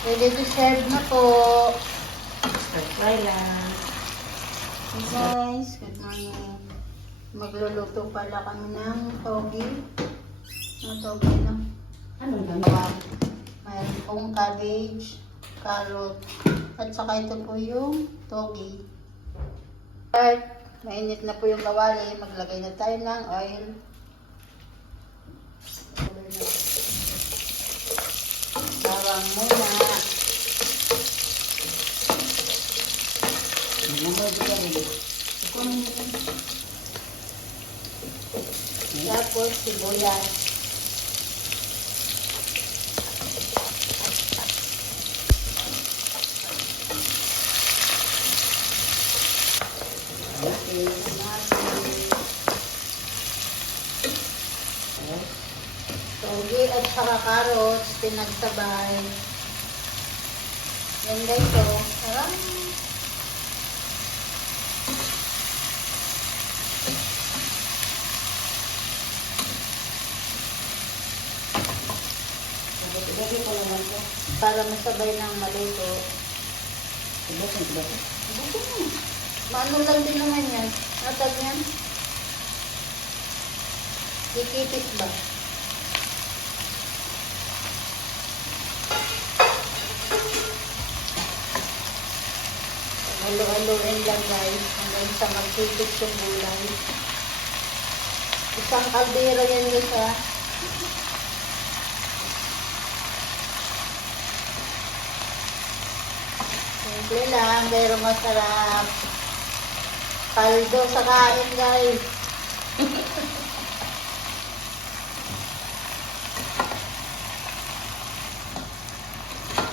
Ready to serve na po. Start fry lang. Hey guys, good morning. Magluluto pala kami ng togi. Togi na. Anong gano'n? Mayroon pong cabbage, carrot, at saka ito po yung togi. Right, mainit na po yung kawali. Maglagay na tayo ng oil. Bawang muna. Tapos sibuyas. Togi at saka carrots, pinagsabay. Yan guys, so, sarang. Para masabay ng maluto. Maano lang din naman yan. Natag yan. Ikipit ba? Halo-haloin lang guys. Hanggang sa magkipit yung gulay. Isang kaldero yan guys ha. Simple lang, pero masarap. Paldo sa kain guys.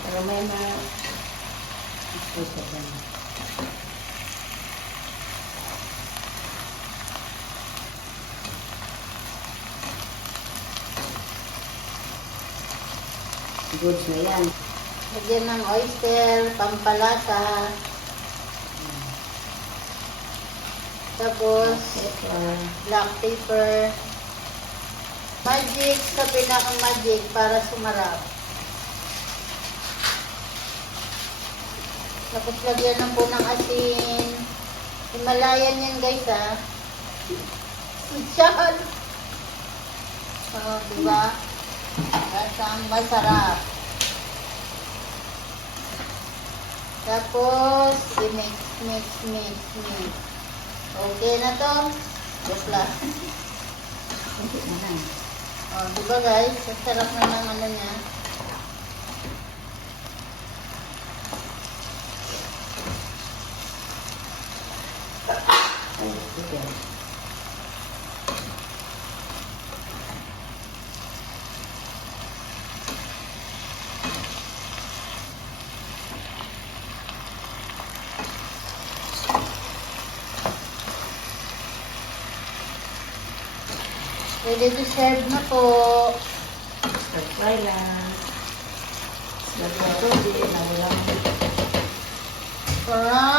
Pero may goods na yan. Lagyan ng oyster, pampalasa. Tapos, black pepper. Magic sa pinaka-magic para sumarap. Tapos lagyan ng po ng asin. Himalayan yan guys ha. Siyan. Diba? Kasang masarap. Tapos, i-mix, mix. Okay na to. Joke lang. Diba guys? Ang sarap na ng ano niya. Ready to serve na po. Start fry lang. Lagyan ito din. Sarap!